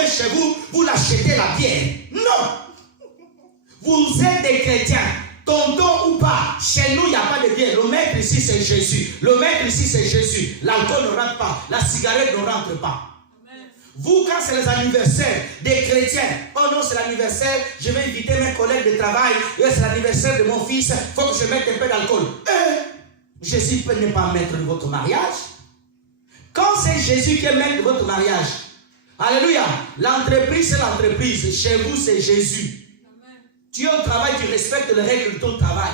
vient chez vous, vous l'achetez la bière. Non. Vous êtes des chrétiens. Tonton ou pas, chez nous, il n'y a pas de bière. Le maître ici, c'est Jésus. Le maître ici, c'est Jésus. L'alcool ne rentre pas. La cigarette ne rentre pas. Vous, quand c'est les anniversaires des chrétiens, oh non, c'est l'anniversaire, je vais inviter mes collègues de travail, c'est l'anniversaire de mon fils, il faut que je mette un peu d'alcool. Jésus n'est pas maître de votre mariage. Quand c'est Jésus qui est maître de votre mariage, alléluia, l'entreprise c'est l'entreprise, chez vous c'est Jésus. Amen. Tu es au travail, tu respectes les règles de ton travail.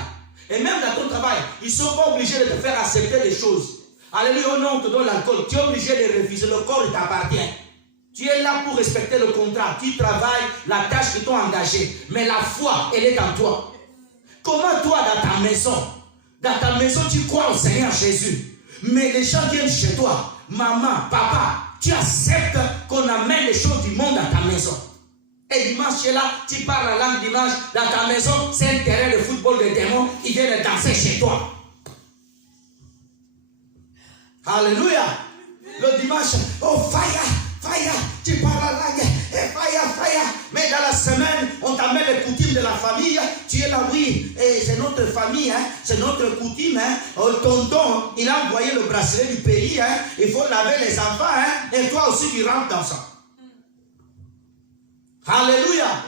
Et même dans ton travail, ils ne sont pas obligés de te faire accepter des choses. Alléluia, oh non, on te donne l'alcool, tu es obligé de refuser, le corps t'appartient. Tu es là pour respecter le contrat, tu travailles la tâche qu'ils t'ont engagée. Mais la foi, elle est en toi. Comment toi, dans ta maison, tu crois au Seigneur Jésus, mais les gens viennent chez toi, maman, papa, tu acceptes qu'on amène les choses du monde dans ta maison. Et dimanche, tu es là, tu parles la langue dimanche, dans ta maison, c'est un terrain de football de démons, ils viennent danser chez toi. Alléluia. Le dimanche, oh fire, fire, tu parles la langue, et fire, fire. Mais dans la semaine, on t'amène les coutumes de la famille, tu es là, oui, et c'est notre famille, hein, c'est notre coutume. Hein. Oh, tonton, il a envoyé le bracelet du pays, hein, il faut laver les enfants, hein, et toi aussi tu rentres dans ça. Alléluia.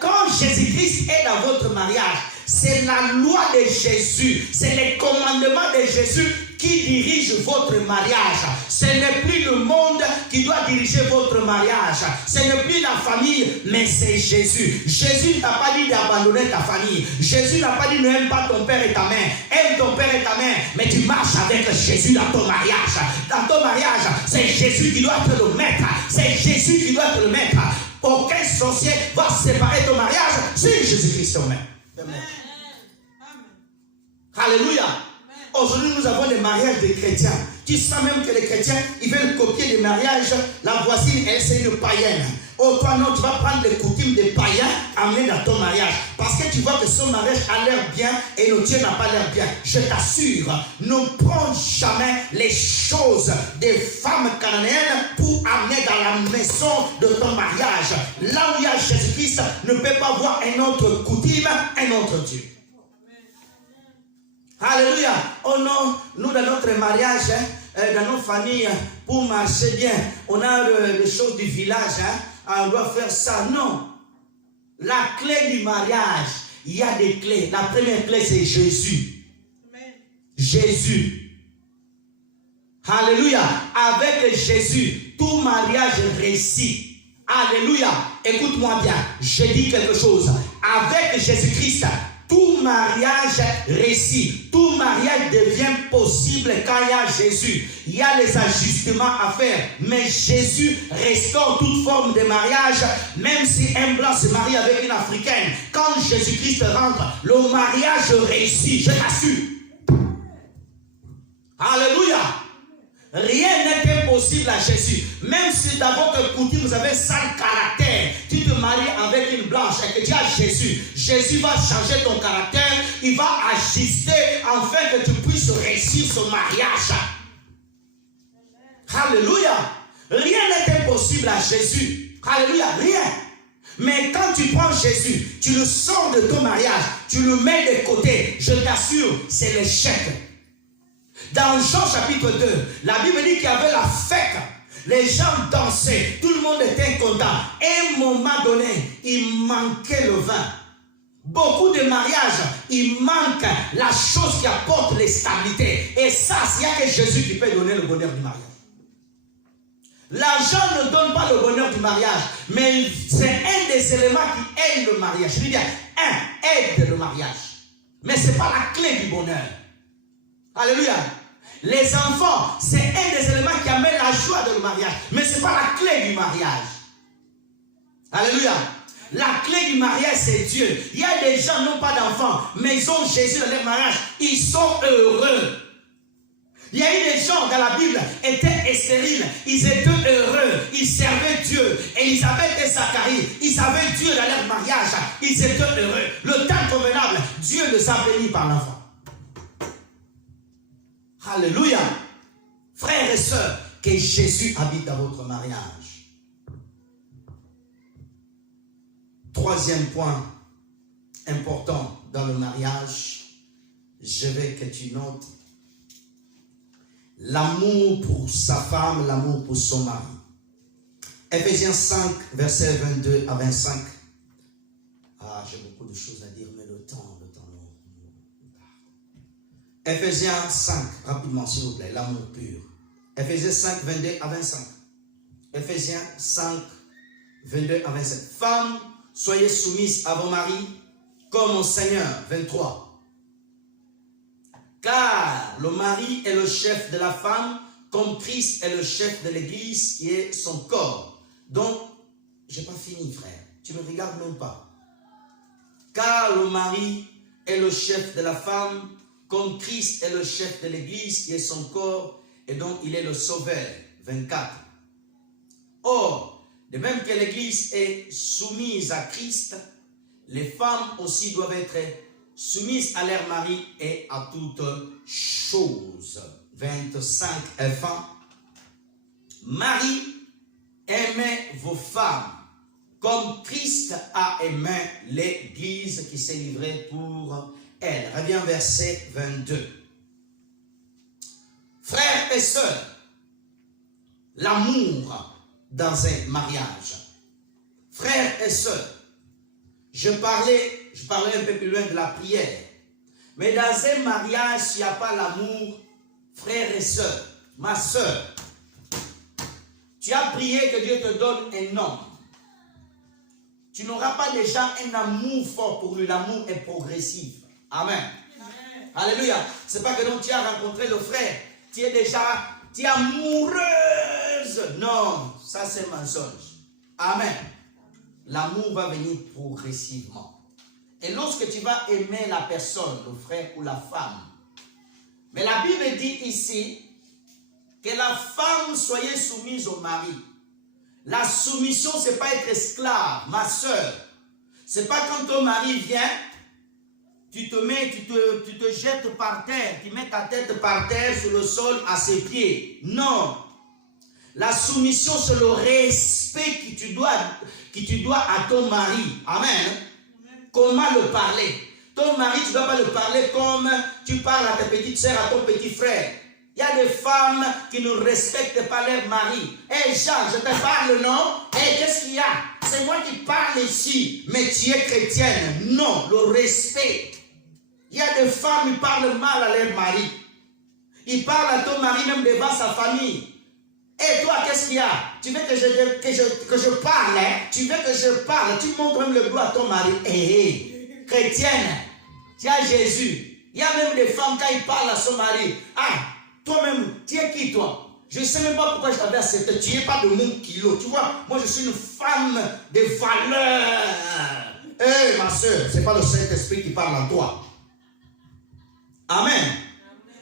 Quand Jésus-Christ est dans votre mariage, c'est la loi de Jésus, c'est les commandements de Jésus qui dirige votre mariage. Ce n'est plus le monde qui doit diriger votre mariage. Ce n'est plus la famille, mais c'est Jésus. Jésus ne t'a pas dit d'abandonner ta famille. Jésus n'a pas dit n'aime pas ton père et ta mère. Aime ton père et ta mère, mais tu marches avec Jésus dans ton mariage. Dans ton mariage, c'est Jésus qui doit être le maître. C'est Jésus qui doit être le maître. Aucun sorcier va séparer ton mariage si Jésus-Christ est maître. Amen. Alléluia. Aujourd'hui, nous avons des mariages de chrétiens. Tu sens même que les chrétiens, ils veulent copier des mariages. La voisine, elle, c'est une païenne. Oh, toi, non, tu vas prendre les coutumes des païens, amener dans ton mariage. Parce que tu vois que son mariage a l'air bien et le tien n'a pas l'air bien. Je t'assure, ne prends jamais les choses des femmes cananéennes pour amener dans la maison de ton mariage. Là où il y a Jésus-Christ, ne peut pas voir un autre coutume, un autre Dieu. Alléluia. Oh non, nous dans notre mariage, dans nos familles, pour marcher bien, on a les choses du village, on doit faire ça. Non. La clé du mariage, il y a des clés. La première clé, c'est Jésus. Amen. Jésus. Alléluia. Avec Jésus, tout mariage réussit. Alléluia. Écoute-moi bien. Je dis quelque chose. Avec Jésus-Christ, tout mariage réussit, tout mariage devient possible quand il y a Jésus. Il y a les ajustements à faire, mais Jésus restaure toute forme de mariage, même si un blanc se marie avec une africaine. Quand Jésus-Christ rentre, le mariage réussit, je t'assure. Alléluia. Rien n'est impossible à Jésus. Même si dans votre coutume vous avez sale caractère, tu te maries avec une blanche et que tu as Jésus, Jésus va changer ton caractère, il va ajuster afin que tu puisses réussir ce mariage. Alléluia. Rien n'est impossible à Jésus. Alléluia, rien. Mais quand tu prends Jésus, tu le sors de ton mariage, tu le mets de côté, je t'assure, c'est l'échec. Dans Jean chapitre 2, la Bible dit qu'il y avait la fête. Les gens dansaient, tout le monde était content. À un moment donné, il manquait le vin. Beaucoup de mariages, il manque la chose qui apporte les stabilités. Et ça, il n'y a que Jésus qui peut donner le bonheur du mariage. L'argent ne donne pas le bonheur du mariage, mais c'est un des éléments qui aide le mariage. Je dis bien, aide le mariage. Mais ce n'est pas la clé du bonheur. Alléluia. Les enfants, c'est un des éléments qui amène la joie de le mariage. Mais ce n'est pas la clé du mariage. Alléluia. La clé du mariage, c'est Dieu. Il y a des gens qui n'ont pas d'enfants, mais ils ont Jésus dans leur mariage. Ils sont heureux. Il y a eu des gens dans la Bible qui étaient stériles. Ils étaient heureux. Ils servaient Dieu. Élisabeth et Zacharie, ils avaient Dieu dans leur mariage. Ils étaient heureux. Le temps convenable, Dieu les a bénis par l'enfant. Alléluia. Frères et sœurs, que Jésus habite dans votre mariage. troisième point important dans le mariage, je veux que tu notes l'amour pour sa femme, l'amour pour son mari. Ephésiens 5, versets 22 à 25. Ah, j'ai beaucoup de choses à dire, mais le temps nous parle. Ephésiens 5, rapidement s'il vous plaît, l'amour pur. Ephésiens 5, 22 à 25. Ephésiens 5, 22 à 25. Femmes, soyez soumises à vos maris comme au Seigneur. 23. Car le mari est le chef de la femme, comme Christ est le chef de l'Église qui est son corps. Donc, je n'ai pas fini, frère. Tu ne me regardes même pas. Car le mari est le chef de la femme, comme Christ est le chef de l'Église qui est son corps, et donc il est le sauveur. 24. Or, de même que l'Église est soumise à Christ, les femmes aussi doivent être soumises à leur mari et à toutes choses. 25 F1. Marie, aimez vos femmes, comme Christ a aimé l'Église qui s'est livrée pour elle. Reviens verset 22. Frères et sœurs, l'amour dans un mariage. Frères et sœurs, je parlais un peu plus loin de la prière. Mais dans un mariage, s'il n'y a pas l'amour, frères et sœurs, ma sœur, tu as prié que Dieu te donne un homme. Tu n'auras pas déjà un amour fort pour lui. L'amour est progressif. Amen. Amen. Alléluia. Ce n'est pas que donc tu as rencontré le frère. Tu es amoureuse. Non, ça c'est mensonge. Amen. L'amour va venir progressivement. Et lorsque tu vas aimer la personne, le frère ou la femme, mais la Bible dit ici que la femme soyez soumise au mari. La soumission, ce n'est pas être esclave, ma soeur. Ce n'est pas quand ton mari vient, tu te jettes par terre, tu mets ta tête par terre sur le sol à ses pieds. Non. La soumission, c'est le respect que tu dois à ton mari. Amen. Comment le parler? Ton mari, tu ne dois pas le parler comme tu parles à ta petite soeur, à ton petit frère. Il y a des femmes qui ne respectent pas leur mari. Hé Jean, je te parle, non? Hé, qu'est-ce qu'il y a? C'est moi qui parle ici, mais tu es chrétienne. Non, le respect. Il y a des femmes qui parlent mal à leur mari. Ils parlent à ton mari même devant sa famille. Et toi, qu'est-ce qu'il y a? Tu veux que je parle, hein? Tu veux que je parle? Tu montres même le doigt à ton mari. Hé, chrétienne, tu as Jésus. Il y a même des femmes, quand ils parlent à son mari, ah, toi-même, tu es qui toi? Je ne sais même pas pourquoi je t'avais accepté. Tu n'es pas de mon kilo. Tu vois, moi je suis une femme de valeur. Hé, ma soeur, ce n'est pas le Saint-Esprit qui parle en toi. Amen.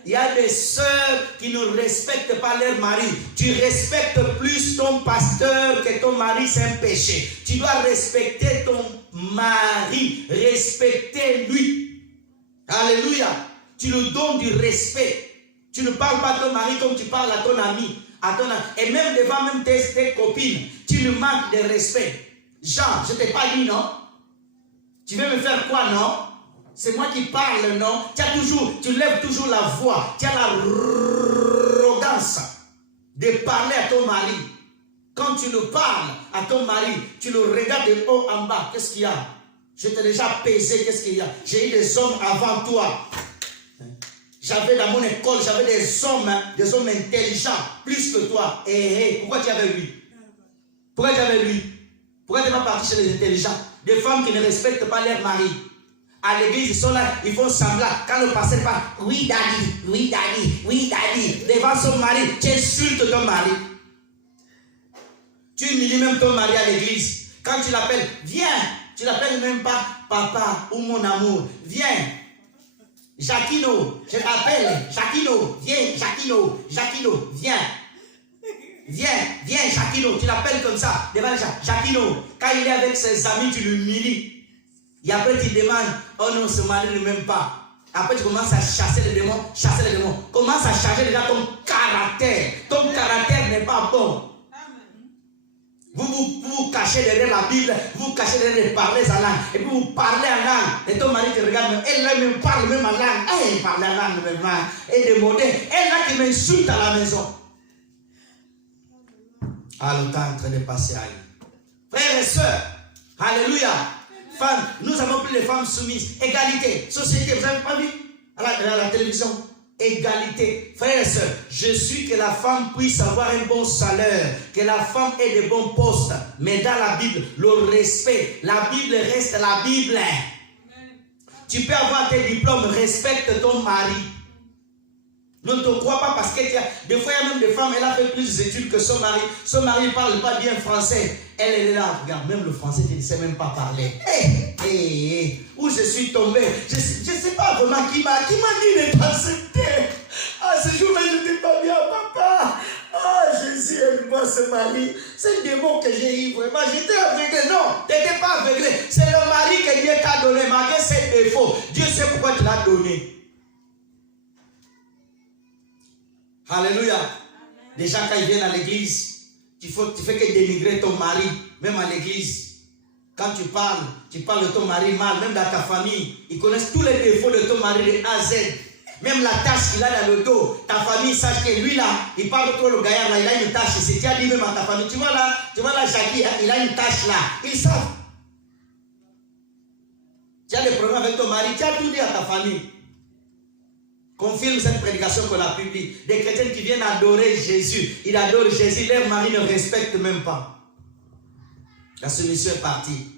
Il y a des sœurs qui ne respectent pas leur mari. Tu respectes plus ton pasteur que ton mari, c'est un péché. Tu dois respecter ton mari. Respectez-lui. Alléluia. Tu lui donnes du respect. Tu ne parles pas à ton mari comme tu parles à ton ami. Et même devant même tes copines, tu lui manques de respect. Jean, je ne t'ai pas dit non. Tu veux me faire quoi, non? C'est moi qui parle, non? Tu lèves toujours la voix. Tu as l'arrogance de parler à ton mari. Quand tu le parles à ton mari, tu le regardes de haut en bas. Qu'est-ce qu'il y a? Je t'ai déjà pesé. Qu'est-ce qu'il y a? J'ai eu des hommes avant toi. J'avais dans mon école, j'avais des hommes intelligents, plus que toi. Pourquoi tu avais lui? Pourquoi tu avais lui? Pourquoi tu n'es pas parti chez les intelligents? Des femmes qui ne respectent pas leur mari. À l'église, ils sont là, ils font semblant. Quand le pasteur parle, oui, daddy, oui, daddy, oui, daddy. Devant son mari, tu insultes ton mari. Tu humilies même ton mari à l'église. Quand tu l'appelles, viens. Tu l'appelles même pas papa ou mon amour. Viens. Jacquino, je t'appelle. Jacquino, viens, Jacquino. Jacquino, viens. Viens, Jacquino. Tu l'appelles comme ça, devant les gens. Jacquino, quand il est avec ses amis, tu l'humilies. Et après, tu demandes, oh non, ce mari ne m'aime pas. Après, tu commences à chasser les démons, Commence à charger déjà ton caractère. Ton caractère n'est pas bon. Vous cachez cachez derrière la Bible, vous cachez derrière les parlers en langue. Et puis vous parlez en langue. Et ton mari te regarde, elle là même parle même en langue. Elle parle en langue même. Et demandez, elle là qui m'insulte à la maison. Ah, le temps est en train de passer à elle. Frères et sœurs, alléluia. Femmes, nous avons pris les femmes soumises. Égalité, société, vous n'avez pas vu à la télévision? Égalité. Frères et sœurs, je suis que la femme puisse avoir un bon salaire, que la femme ait de bons postes. Mais dans la Bible, le respect, la Bible reste la Bible. Tu peux avoir tes diplômes, respecte ton mari. Ne te crois pas parce que des fois, il y a même des femmes, elle a fait plus d'études que son mari. Son mari ne parle pas bien français. Elle est là, regarde, même le français, tu ne sais même pas parler. Où je suis tombé. Je ne sais pas vraiment qui m'a dit de t'accepter. Ah, ce jour-là, je n'étais pas bien, papa. Ah, Jésus, aide-moi ce mari. C'est le démon que j'ai eu, vraiment. J'étais aveuglé. Non, tu n'étais pas aveuglé. C'est le mari que Dieu t'a donné, malgré ses défauts. Dieu sait pourquoi tu l'as donné. Alléluia. Déjà, quand ils viennent à l'église, tu fais que dénigrer ton mari, même à l'église. Quand tu parles de ton mari mal, même dans ta famille. Ils connaissent tous les défauts de ton mari de A à Z. Même la tâche qu'il a dans le dos, ta famille sache que lui là, il parle trop le gaillard là, il a une tâche. C'est tu as dit même à ta famille. Tu vois là, Jackie, hein, il a une tâche là. Ils savent. Tu as des problèmes avec ton mari, tu as tout dit à ta famille. Confirme cette prédication qu'on a publiée. Des chrétiens qui viennent adorer Jésus. Ils adorent Jésus. Leur mari ne respecte même pas. La soumission est partie.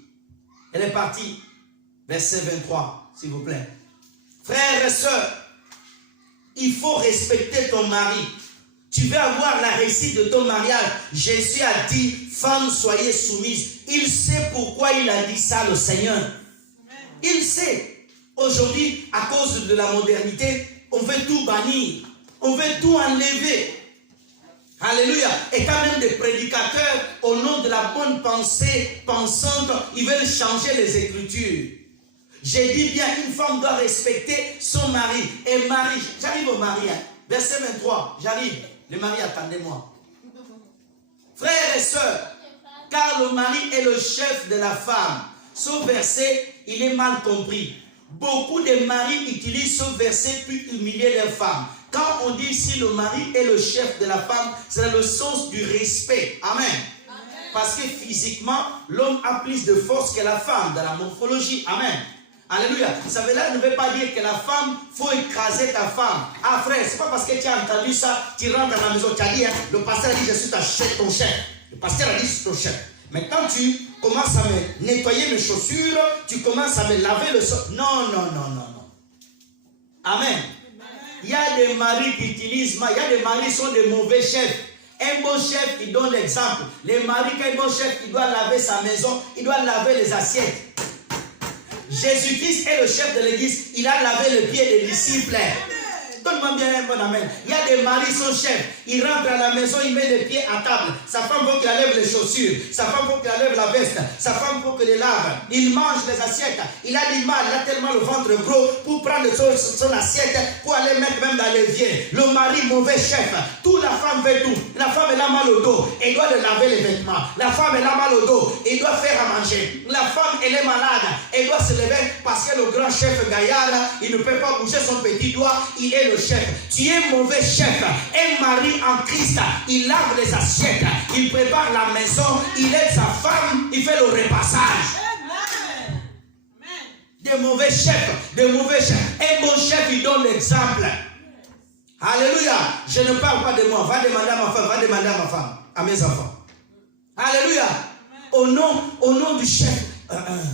Elle est partie. Verset 23, s'il vous plaît. Frères et sœurs, il faut respecter ton mari. Tu veux avoir la réussite de ton mariage. Jésus a dit, femmes, soyez soumises. Il sait pourquoi il a dit ça, le Seigneur. Il sait. Aujourd'hui, à cause de la modernité, on veut tout bannir. On veut tout enlever. Alléluia. Et quand même des prédicateurs, au nom de la bonne pensée pensante, ils veulent changer les Écritures. J'ai dit bien, une femme doit respecter son mari. Et mari, j'arrive au mari. Verset 23, j'arrive. Le mari, attendez-moi. Frères et sœurs, car le mari est le chef de la femme. Ce verset, il est mal compris. Beaucoup de maris utilisent ce verset pour humilier leurs femmes. Quand on dit ici le mari est le chef de la femme, c'est dans le sens du respect. Amen. Amen. Parce que physiquement, l'homme a plus de force que la femme dans la morphologie. Amen. Alléluia. Ça ne veut pas dire que la femme, il faut écraser ta femme. Ah frère, c'est pas parce que tu as entendu ça, tu rentres dans la maison, tu as dit, hein, le pasteur a dit, je suis ton chef. Le pasteur a dit, je suis ton chef. Mais quand tu commences à me nettoyer mes chaussures, tu commences à me laver le sol. Non. Amen. Il y a des maris qui utilisent, il y a des maris qui sont des mauvais chefs. Un bon chef, il donne l'exemple. Les maris, qu'un bon chef, il doit laver sa maison, il doit laver les assiettes. Jésus-Christ est le chef de l'église, il a lavé les pieds des disciples. Donne-moi bien un bon amen. Il y a des maris qui sont chefs. Il rentre à la maison, il met les pieds à table. Sa femme faut qu'il lève les chaussures. Sa femme faut qu'il lève la veste. Sa femme faut qu'il les lave. Il mange les assiettes. Il a du mal, il a tellement le ventre gros pour prendre son assiette, pour aller mettre même dans l'évier. Le mari, mauvais chef. Tout la femme fait tout. La femme, elle a mal au dos. Elle doit laver les vêtements. La femme, elle a mal au dos. Elle doit faire à manger. La femme, elle est malade. Elle doit se lever parce que le grand chef gaillard, il ne peut pas bouger son petit doigt. Il est le chef. Tu es mauvais chef. Un mari en Christ, il lave les assiettes, il prépare la maison, il aide sa femme, il fait le repassage. Des mauvais chefs, Un bon chef, il donne l'exemple. Alléluia. Je ne parle pas de moi. Va demander à ma femme, à mes enfants. Alléluia. Au nom du chef.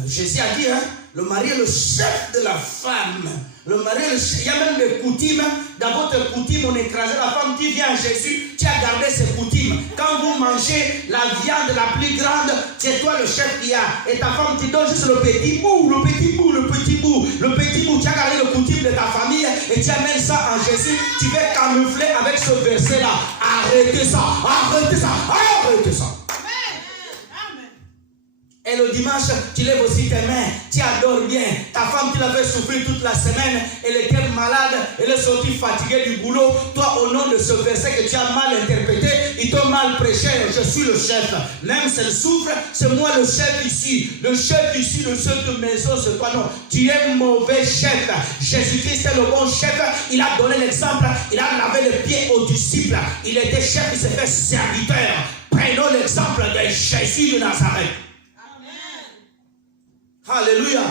Jésus a dit, hein, le mari est le chef de la femme. Le mari, il y a même des coutumes. Dans votre coutume, on écrasait la femme. Tu viens à Jésus, tu as gardé ses coutumes. Quand vous mangez la viande la plus grande, c'est toi le chef qui a. Et ta femme te donne juste le petit bout. Tu as gardé le coutume de ta famille et tu amènes ça en Jésus. Tu veux camoufler avec ce verset-là. Arrêtez ça. Et le dimanche, tu lèves aussi tes mains, tu adores bien. Ta femme, tu l'as fait souffrir toute la semaine, elle était malade, elle est sortie fatiguée du boulot. Toi, au nom de ce verset que tu as mal interprété, ils t'ont mal prêché. Je suis le chef. Même si elle souffre, c'est moi le chef ici. Le chef ici de cette maison, c'est toi. Non, tu es mauvais chef. Jésus-Christ est le bon chef. Il a donné l'exemple. Il a lavé les pieds aux disciples. Il était chef, il s'est fait serviteur. Prenons l'exemple de Jésus de Nazareth. Alléluia.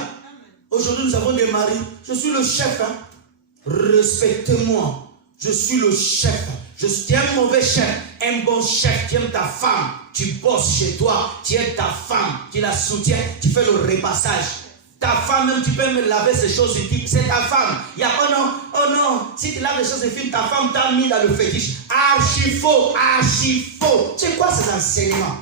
Aujourd'hui, nous avons des maris. Je suis le chef. Hein. Respectez-moi. Je suis le chef. Tu es un mauvais chef. Un bon chef. Tu aimes ta femme. Tu bosses chez toi. Tu aimes ta femme. Tu la soutiens. Tu fais le repassage. Ta femme, même tu peux me laver ces choses utiles. C'est ta femme. Il y a oh non. Si tu laves les choses utiles, ta femme t'a mis dans le fétiche. Archi faux. Archi faux. Tu sais quoi ces enseignements?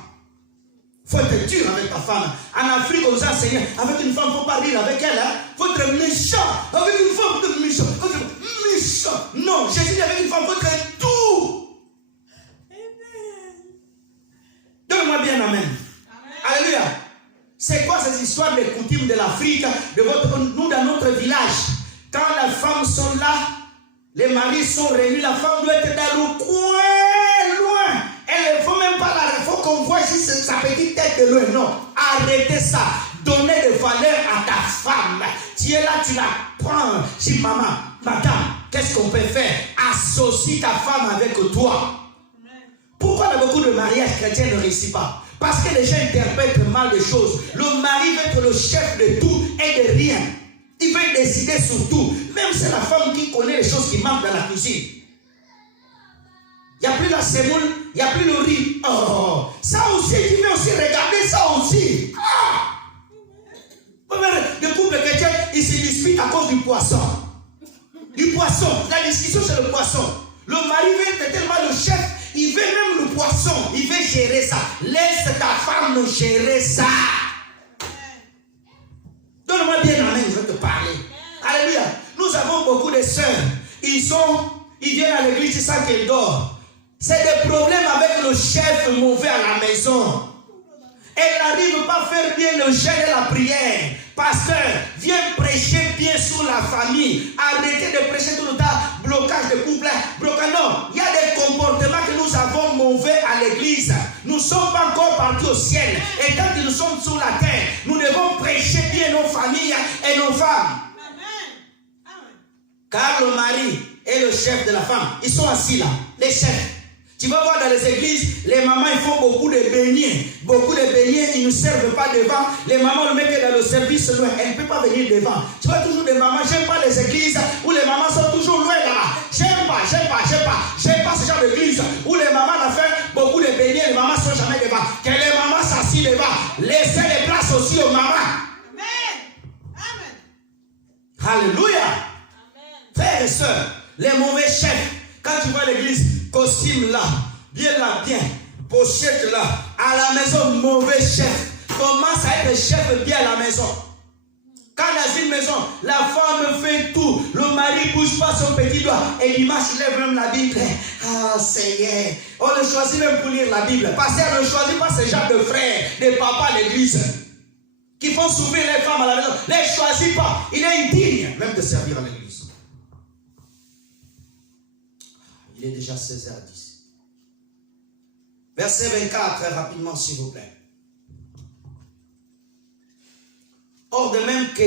Il faut être dur avec ta femme. En Afrique, on nous a enseigné, avec une femme, il ne faut pas rire avec elle. Il faut être méchant. Avec une femme, il faut être méchant. Il faut être méchant. Non, Jésus dit avec une femme, il faut être doux. Donne-moi bien amen. Alléluia. C'est quoi ces histoires des coutumes de l'Afrique, nous dans notre village? Quand les femmes sont là, les maris sont réunis, la femme doit être dans le coin, loin. Il ne faut même pas la... Il faut qu'on voit juste sa petite tête de loin. Non, arrêtez ça. Donnez de valeur à ta femme. Tu es là, tu la prends. Je dis, maman, madame, qu'est-ce qu'on peut faire? Associe ta femme avec toi. Pourquoi dans beaucoup de mariages chrétiens ne réussissent pas? Parce que les gens interprètent mal les choses. Le mari veut être le chef de tout et de rien. Il veut décider sur tout. Même c'est la femme qui connaît les choses qui manquent dans la cuisine. Il n'y a plus la semoule, il n'y a plus le riz. Oh, ça aussi, tu veux aussi regarder ça aussi. Ah! Des couples chrétiens, ils se disputent à cause du poisson. Du poisson. La discussion, c'est le poisson. Le mari veut être tellement le chef, il veut même le poisson. Il veut gérer ça. Laisse ta femme gérer ça. Donne-moi bien la main, je vais te parler. Alléluia. Nous avons beaucoup de sœurs. Ils viennent à l'église, ils savent qu'elles dorment. C'est des problèmes avec le chef mauvais à la maison. Elle n'arrive pas à faire bien le jeûne et la prière. Pasteur, viens prêcher bien sur la famille. Arrêtez de prêcher tout le temps. Blocage de couple. Non, il y a des comportements que nous avons mauvais à l'église. Nous ne sommes pas encore partis au ciel. Et tant que nous sommes sur la terre, nous devons prêcher bien nos familles et nos femmes. Car le mari et le chef de la femme, ils sont assis là, les chefs. Tu vas voir dans les églises, les mamans ils font beaucoup de beignets. Beaucoup de beignets, ils ne servent pas devant. Les mamans le mettent dans le service loin. Elle ne peut pas venir devant. Tu vois toujours des mamans, j'aime pas les églises où les mamans sont toujours loin là. J'aime pas ce genre d'église où les mamans ont fait beaucoup de beignets, les mamans ne sont jamais devant. Que les mamans s'assient devant. Laissez les places aussi aux mamans. Amen. Alléluia. Frères et sœurs, les mauvais chefs, quand tu vois l'église, costume là, bien, pochette là, à la maison, mauvais chef. Commence à être chef bien à la maison. Quand dans une maison, la femme fait tout, le mari ne bouge pas son petit doigt, et dimanche, il lève même la Bible. Ah, Seigneur, on le choisit même pour lire la Bible. Parce qu'on ne choisit pas ces gens de frères, de papas à l'église, qui font souffrir les femmes à la maison. Ne les choisit pas. Il est indigne même de servir à l'église. Il est déjà 16h10. Verset 24, très rapidement, s'il vous plaît. Or, de même que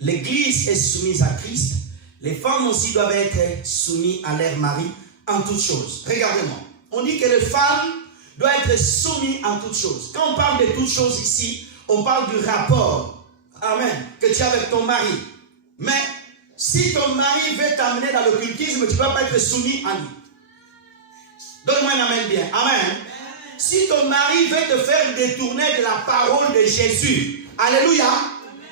l'Église est soumise à Christ, les femmes aussi doivent être soumises à leur mari en toutes choses. Regardez-moi. On dit que les femmes doivent être soumises en toutes choses. Quand on parle de toutes choses ici, on parle du rapport, amen, que tu as avec ton mari. Mais si ton mari veut t'amener dans l'occultisme, tu ne peux pas être soumis à lui. Donne-moi un amen bien. Amen. Si ton mari veut te faire détourner de la parole de Jésus, alléluia,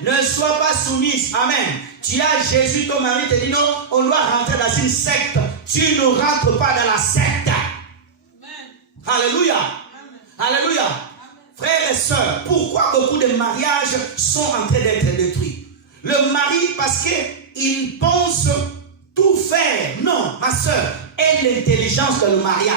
ne sois pas soumise. Amen. Tu as Jésus, ton mari te dit non, on doit rentrer dans une secte. Tu ne rentres pas dans la secte. Amen. Alléluia. Amen. Alléluia. Amen. Frères et sœurs, pourquoi beaucoup de mariages sont en train d'être détruits? Le mari, parce qu'il pense tout faire. Non, ma soeur, et l'intelligence dans le mariage.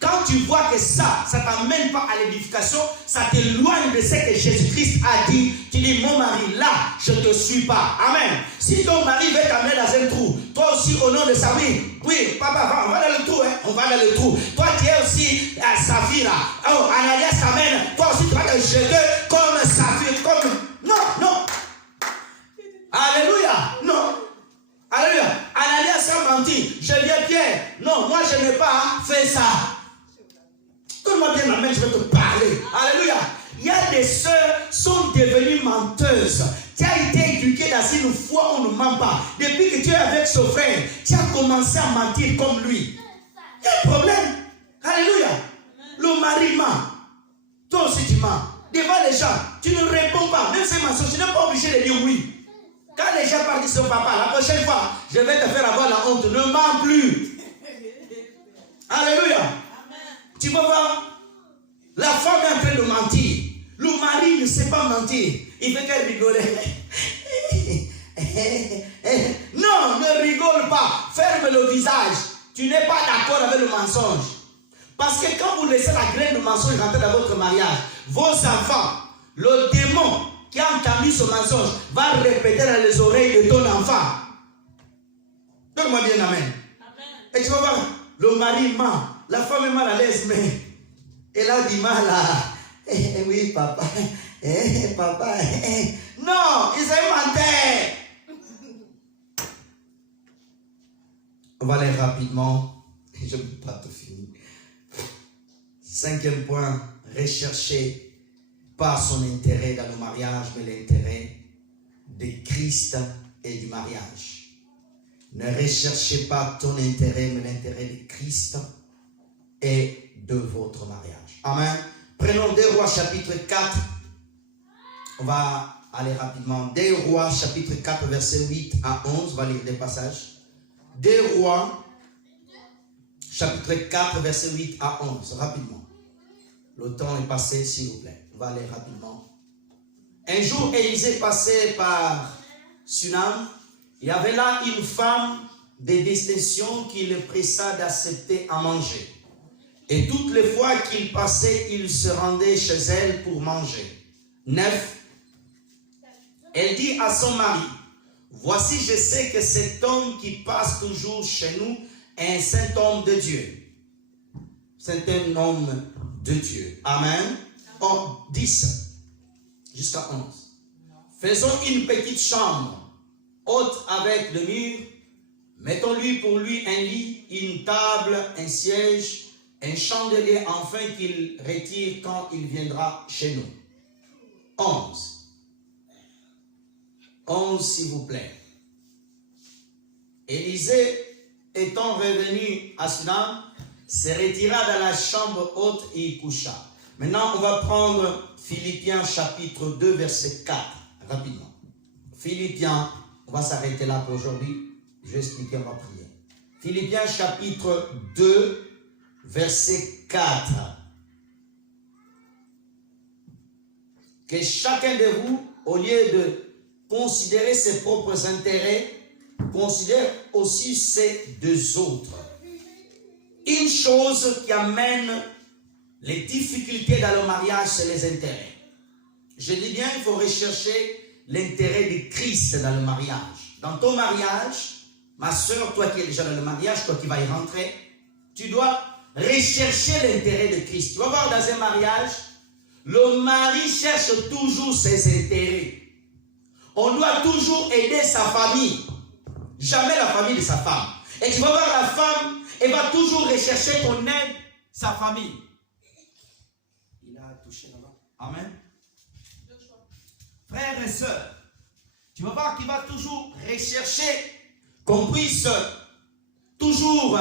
Quand tu vois que ça ne t'amène pas à l'édification, ça t'éloigne de ce que Jésus-Christ a dit. Tu dis, mon mari, là, je ne te suis pas. Amen. Si ton mari veut t'amener dans un trou, toi aussi, au nom de ça, oui, papa, on va dans le trou, hein, on va dans le trou. Toi, tu es aussi Saphira. Oh, Ananias t'amène, toi aussi, tu vas te jeter comme Saphir, comme... Non. Alléluia, non. Alléluia. Ananias a menti. Je viens Pierre. Non, moi, je n'ai pas fait ça. Donne-moi bien la main, je vais te parler. Alléluia. Il y a des sœurs qui sont devenues menteuses. Tu as été éduqué dans une foi où on ne ment pas. Depuis que tu es avec son frère, tu as commencé à mentir comme lui. Il y a un problème. Alléluia. Le mari ment. Toi aussi tu mens. Devant les gens, tu ne réponds pas. Même ces mensonges, tu n'es pas obligé de dire oui. Quand les gens parlent de son papa, la prochaine fois, je vais te faire avoir la honte. Ne mens plus. Alléluia. Tu vas voir, la femme est en train de mentir. Le mari ne sait pas mentir. Il fait qu'elle rigole. Non, ne rigole pas. Ferme le visage. Tu n'es pas d'accord avec le mensonge. Parce que quand vous laissez la graine de mensonge rentrer dans votre mariage, vos enfants, le démon qui a entendu ce mensonge va répéter dans les oreilles de ton enfant. Donne-moi bien amen. Et tu vas voir, le mari ment. La femme est mal à l'aise, mais elle a du mal à... oui, papa. Papa. Non, ils ont menté. On va aller rapidement. Je ne peux pas tout finir. 5e point, rechercher pas son intérêt dans le mariage, mais l'intérêt de Christ et du mariage. Ne recherchez pas ton intérêt, mais l'intérêt de Christ et de votre mariage. Amen. Prenons 2 Rois chapitre 4. On va aller rapidement. 2 Rois chapitre 4 verset 8 à 11. On va lire des passages. 2 Rois chapitre 4 verset 8 à 11. Rapidement. Le temps est passé, s'il vous plaît. On va aller rapidement. Un jour, Élisée passait par Sunam. Il y avait là une femme de distinction qui le pressa d'accepter à manger. Et toutes les fois qu'il passait, il se rendait chez elle pour manger. 9. Elle dit à son mari, voici, je sais que cet homme qui passe toujours chez nous est un saint homme de Dieu. C'est un homme de Dieu. Amen. 10 jusqu'à 11. Faisons une petite chambre haute avec le mur. Mettons-lui pour lui un lit, une table, un siège, un chandelier, afin qu'il retire quand il viendra chez nous. 11, s'il vous plaît. Élisée, étant revenu à Sunam, se retira dans la chambre haute et y coucha. Maintenant, on va prendre Philippiens chapitre 2, verset 4, rapidement. Philippiens, on va s'arrêter là pour aujourd'hui. Je vais expliquer, on va prier. Philippiens chapitre 2, verset 4. Que chacun de vous, au lieu de considérer ses propres intérêts, considère aussi ceux des autres. Une chose qui amène les difficultés dans le mariage, c'est les intérêts. Je dis bien, il faut rechercher l'intérêt de Christ dans le mariage. Dans ton mariage, ma soeur, toi qui es déjà dans le mariage, toi qui vas y rentrer, tu dois rechercher l'intérêt de Christ. Tu vas voir dans un mariage, le mari cherche toujours ses intérêts. On doit toujours aider sa famille. Jamais la famille de sa femme. Et tu vas voir la femme, elle va toujours rechercher ton aide, sa famille. Il a touché là-bas. Amen. Frères et sœurs, tu vas voir qu'il va toujours rechercher qu'on puisse toujours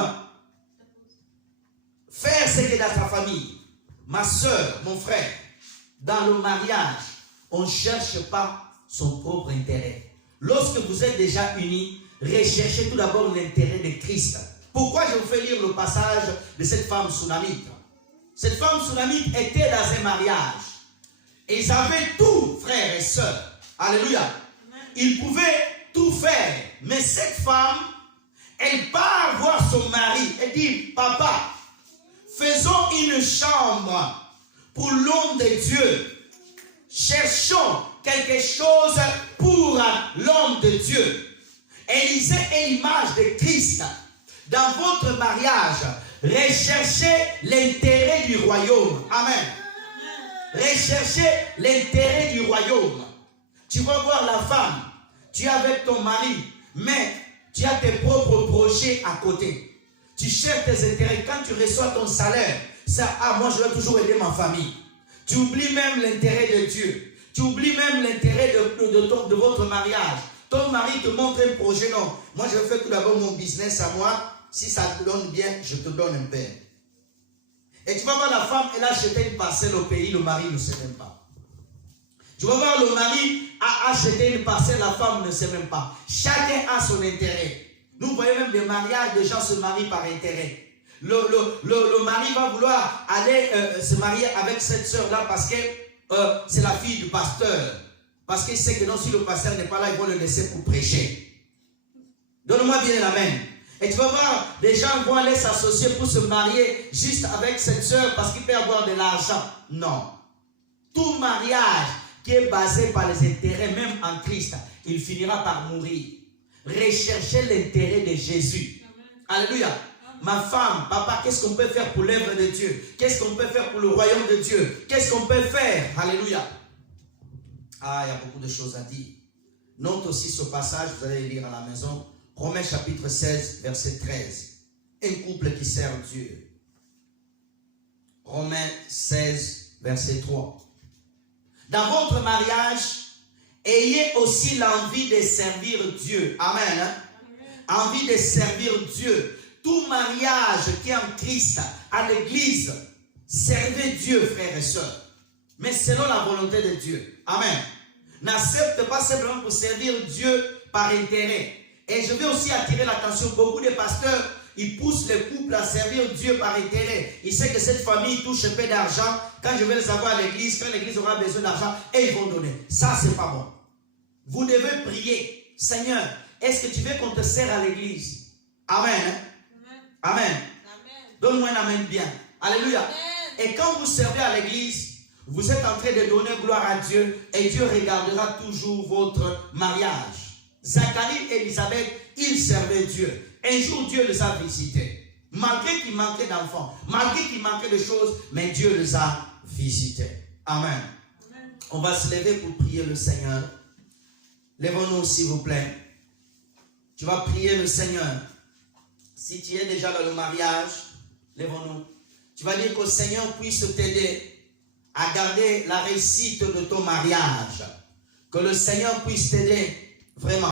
faire ce qui est dans ta famille. Ma soeur, mon frère, dans le mariage, on ne cherche pas son propre intérêt. Lorsque vous êtes déjà unis, recherchez tout d'abord l'intérêt de Christ. Pourquoi je vous fais lire le passage de cette femme sunamite? Cette femme sunamite était dans un mariage. Ils avaient tout, frères et sœurs. Alléluia. Ils pouvaient tout faire. Mais cette femme, elle part voir son mari. Elle dit, papa, Faisons une chambre pour l'homme de Dieu. Cherchons quelque chose pour l'homme de Dieu. Élisée est l'image de Christ. Dans votre mariage, recherchez l'intérêt du royaume. Amen. Recherchez l'intérêt du royaume. Tu vas voir la femme, tu es avec ton mari, mais tu as tes propres projets à côté. Tu cherches tes intérêts. Quand tu reçois ton salaire, ça, moi je vais toujours aider ma famille. Tu oublies même l'intérêt de Dieu. Tu oublies même l'intérêt de votre mariage. Ton mari te montre un projet, non. Moi je vais faire tout d'abord mon business à moi. Si ça te donne bien, je te donne un pain. Et tu vas voir la femme, elle a acheté une parcelle au pays, le mari ne sait même pas. Tu vas voir le mari a acheté une parcelle, la femme ne sait même pas. Chacun a son intérêt. Nous voyons même des mariages, des gens se marient par intérêt. Le mari va vouloir aller se marier avec cette soeur-là parce que c'est la fille du pasteur. Parce qu'il sait que non, si le pasteur n'est pas là, ils vont le laisser pour prêcher. Donne-moi bien l'amen. Et tu vas voir, les gens vont aller s'associer pour se marier juste avec cette soeur parce qu'il peut avoir de l'argent. Non. Tout mariage qui est basé par les intérêts, même en Christ, il finira par mourir. Recherchez l'intérêt de Jésus. Amen. Alléluia. Amen. Ma femme, papa, qu'est-ce qu'on peut faire pour l'œuvre de Dieu? Qu'est-ce qu'on peut faire pour le royaume de Dieu? Qu'est-ce qu'on peut faire? Alléluia. Ah, il y a beaucoup de choses à dire. Note aussi ce passage, vous allez le lire à la maison. Romains chapitre 16, verset 13. Un couple qui sert Dieu. Romains 16, verset 3. Dans votre mariage, ayez aussi l'envie de servir Dieu. Amen. Hein? Amen. Envie de servir Dieu. Tout mariage qui est en Christ, à l'église, servez Dieu, frères et sœurs. Mais selon la volonté de Dieu. Amen. N'accepte pas simplement pour servir Dieu par intérêt. Et je veux aussi attirer l'attention. Beaucoup de pasteurs, ils poussent les couples à servir Dieu par intérêt. Ils savent que cette famille touche un peu d'argent. Quand je vais les avoir à l'église, quand l'église aura besoin d'argent, et ils vont donner. Ça, c'est pas bon. Vous devez prier. Seigneur, est-ce que tu veux qu'on te sert à l'église? Amen. Amen. Amen. Donne-moi un amen bien. Alléluia. Amen. Et quand vous servez à l'église, vous êtes en train de donner gloire à Dieu et Dieu regardera toujours votre mariage. Zacharie et Élisabeth, ils servaient Dieu. Un jour, Dieu les a visités. Malgré qu'il manquait d'enfants, malgré qu'il manquait de choses, mais Dieu les a visités. Amen. Amen. On va se lever pour prier le Seigneur. Lèvons-nous, s'il vous plaît. Tu vas prier le Seigneur. Si tu es déjà dans le mariage, lèvons-nous. Tu vas dire que le Seigneur puisse t'aider à garder la réussite de ton mariage. Que le Seigneur puisse t'aider vraiment.